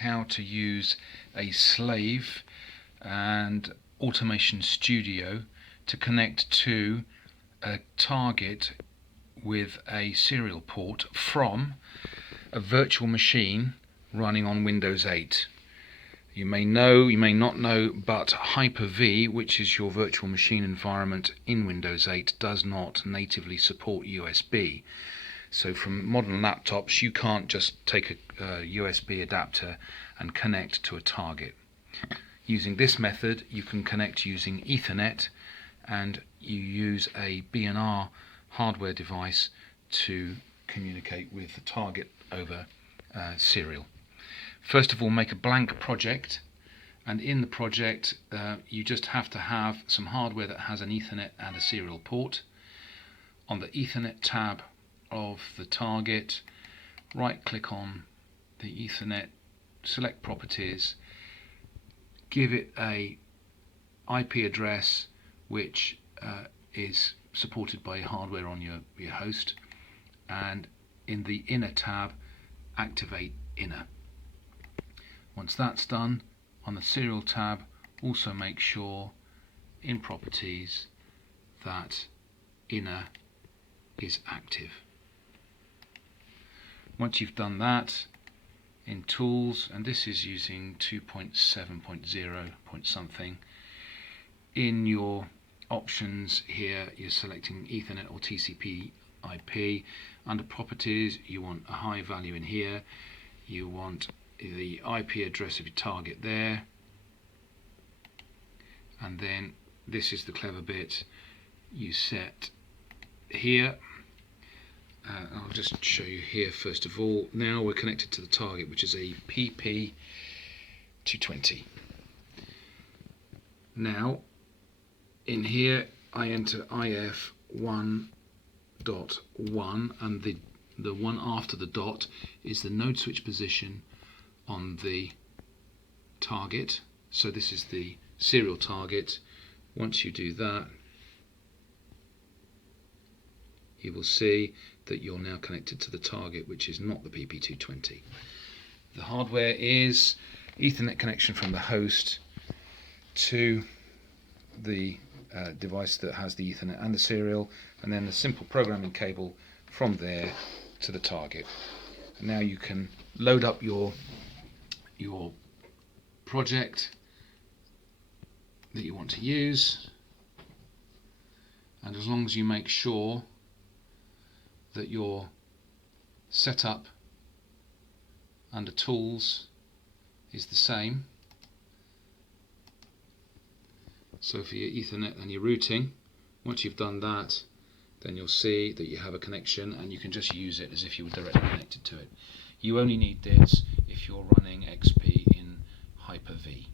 how to use a slave and Automation Studio to connect to a target with a serial port from a virtual machine running on Windows 8. You may know, you may not know, but Hyper-V, which is your virtual machine environment in Windows 8, does not natively support USB. So from modern laptops you can't just take a USB adapter and connect to a target. Using this method you can connect using Ethernet, and you use a B&R hardware device to communicate with the target over serial. First of all, make a blank project, and in the project you just have to have some hardware that has an Ethernet and a serial port. On the Ethernet tab of the target, right click on the Ethernet, select properties, give it a IP address which is supported by hardware on your host, and in the inner tab activate inner. Once that's done, on the serial tab also make sure in properties that inner is active. Once you've done that, in tools, and this is using 2.7.0 point something, in your options here you're selecting Ethernet or TCP IP. Under properties you want a high value in here, you want the IP address of your target there, and then this is the clever bit, you set here. I'll just show you here first of all. Now we're connected to the target, which is a PP220. Now in here I enter IF 1.1, and the one after the dot is the node switch position on the target. So this is the serial target. Once you do that, you will see that you're now connected to the target, which is not the PP220. The hardware is Ethernet connection from the host to the device that has the Ethernet and the serial, and then a simple programming cable from there to the target. And now you can load up your project that you want to use, and as long as you make sure that your setup under tools is the same, so for your Ethernet and your routing, once you've done that, then you'll see that you have a connection, and you can just use it as if you were directly connected to it. You only need this if you're running XP in Hyper-V.